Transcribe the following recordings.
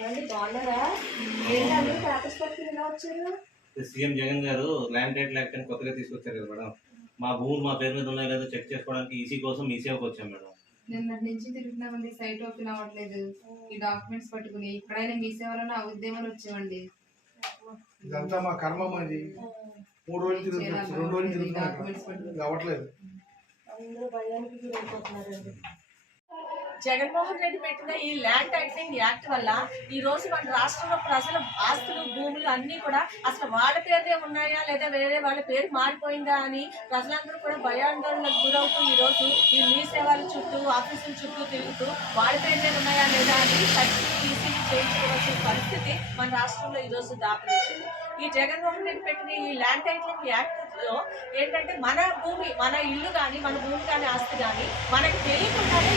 ఏమండి బాగున్నారా? పట్టుకుని వచ్చారు? సీఎం జగన్ గారు ల్యాండ్ యాక్ట్ అని కొత్తగా తీసుకొచ్చారు కదా మేడం. మా భూములు మా పేరు మీద ఉన్నాయో లేదో చెక్ చేసుకోవడానికి ఈసీ కోసం ఈ సేవకు వచ్చాం మేడం. నిన్నటి నుంచి తిరుగుతున్నామండి సైట్ ఓపెన్ అవ్వట్లేదు. ఈ డాక్యుమెంట్స్ పట్టుకుని మీ వచ్చామండి ఇదంతా మా కర్మం అది మూడు రోజులు తిరుగుతున్నాం రెండు రోజులు తిరుగుతున్నాం. అవ్వట్లేదు. అందరూ భయానికి గురైపోతున్నారండి. జగన్మోహన్ రెడ్డి పెట్టిన ఈ ల్యాండ్ టైటిలింగ్ యాక్ట్ వల్ల ఈ రోజు మన రాష్ట్రంలో ప్రజల ఆస్తులు భూములు అన్ని కూడా అసలు వాళ్ళ పేరునే ఉన్నాయా లేదా వేరే వాళ్ళ పేరు మారిపోయిందా అని ప్రజలందరూ కూడా భయాందోళనకు గురవుతూ ఈ రోజు ఈ మీ సేవల చుట్టూ ఆఫీసుల చుట్టూ తిరుగుతూ వాళ్ళ పేరునే ఉన్నాయా లేదా అని సర్టిఫికేట్ చేయించుకోవాల్సిన పరిస్థితి మన రాష్ట్రంలో ఈరోజు దాపరించింది ఈ జగన్మోహన్ రెడ్డి పెట్టిన ఈ ల్యాండ్ టైటిలింగ్ యాక్ట్లో ఏంటంటే మన భూమి మన ఇల్లు కానీ మన భూమి కానీ ఆస్తి కానీ మనకి తెలియకుండానే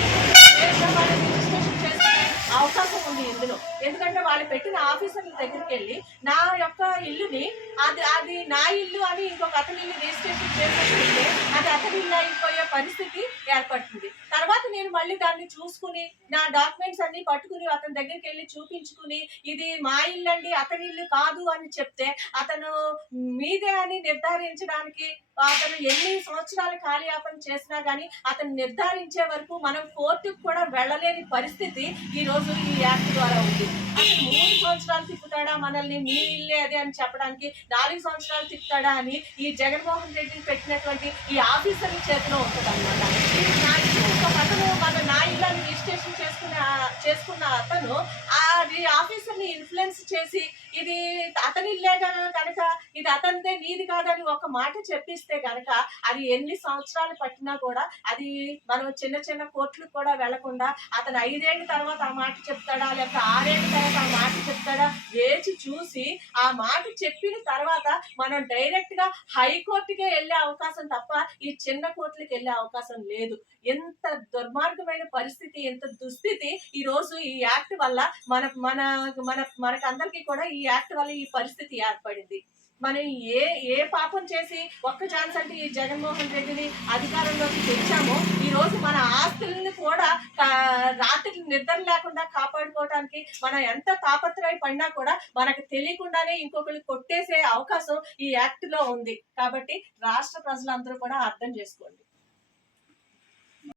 రిజిస్ట్రేషన్ చేసుకునే అవకాశం ఉంది ఇందులో. ఎందుకంటే వాళ్ళు పెట్టిన ఆఫీసర్ల దగ్గరికి వెళ్ళి నా యొక్క ఇల్లుని అది అది నా ఇల్లు అని ఇంకొక అతని ఇల్లు రిజిస్ట్రేషన్ చేసుకుంటే అది అతని ఇల్లు అయిపోయే పరిస్థితి ఏర్పడుతుంది. తర్వాత నేను మళ్ళీ దాన్ని చూసుకుని నా డాక్యుమెంట్స్ అన్ని పట్టుకుని అతని దగ్గరికి వెళ్ళి చూపించుకుని ఇది మా ఇల్లు అండి అతని ఇల్లు కాదు అని చెప్తే అతను మీదే అని నిర్ధారించడానికి అతను ఎన్ని సంవత్సరాలు కాలయాపన చేసినా కానీ అతను నిర్ధారించే వరకు మనం కోర్టుకు కూడా వెళ్ళలేని పరిస్థితి ఈ రోజు ఈ యాక్ట్ ద్వారా ఉంది. అతను మూడు సంవత్సరాలు తిప్పుతాడా మనల్ని మీ ఇల్లే అదే అని చెప్పడానికి నాలుగు సంవత్సరాలు తిప్పుతాడా అని ఈ జగన్మోహన్ రెడ్డి పెట్టినటువంటి ఈ ఆఫీసర్ల చేతిలో ఉంటుంది అన్నమాట నా ఇల్లు ఇంకొక అతను మన నా ఇల్లు అని రిజిస్ట్రేషన్ చేసుకున్న అతను ఆ ఆఫీసర్ని ఇన్ఫ్లుయెన్స్ చేసి ఇది అతని ఇల్లే కనుక ఇది అతనిదే నీది కాదని ఒక మాట చెప్పిస్తే కనుక అది ఎన్ని సంవత్సరాలు పట్టినా కూడా అది మనం చిన్న చిన్న కోర్టులకు కూడా వెళ్ళకుండా అతను ఐదేళ్ళ తర్వాత ఆ మాట చెప్తాడా లేకపోతే ఆరేళ్ళ చూసి ఆ మాట చెప్పిన తర్వాత మనం డైరెక్ట్గా హైకోర్టుకే వెళ్ళే అవకాశం తప్ప ఈ చిన్న కోర్టులకు వెళ్ళే అవకాశం లేదు. ఎంత దుర్మార్గమైన పరిస్థితి ఎంత దుస్థితి ఈ రోజు ఈ యాక్ట్ వల్ల మన మన మన మనకందరికీ కూడా ఈ యాక్ట్ వల్ల ఈ పరిస్థితి ఏర్పడింది. మనం ఏ ఏ పాపం చేసి ఒక్క ఛాన్స్ అంటే ఈ జగన్మోహన్ రెడ్డిని అధికారంలోకి తెచ్చామో ఈ రోజు మన రాత్రి నిద్ర లేకుండా కాపాడుకోవడానికి మనం ఎంత తాపత్రయ పడినా కూడా మనకు తెలియకుండానే ఇంకొకరు కొట్టేసే అవకాశం ఈ యాక్ట్లో ఉంది. కాబట్టి రాష్ట్ర ప్రజలందరూ కూడా అర్థం చేసుకోండి.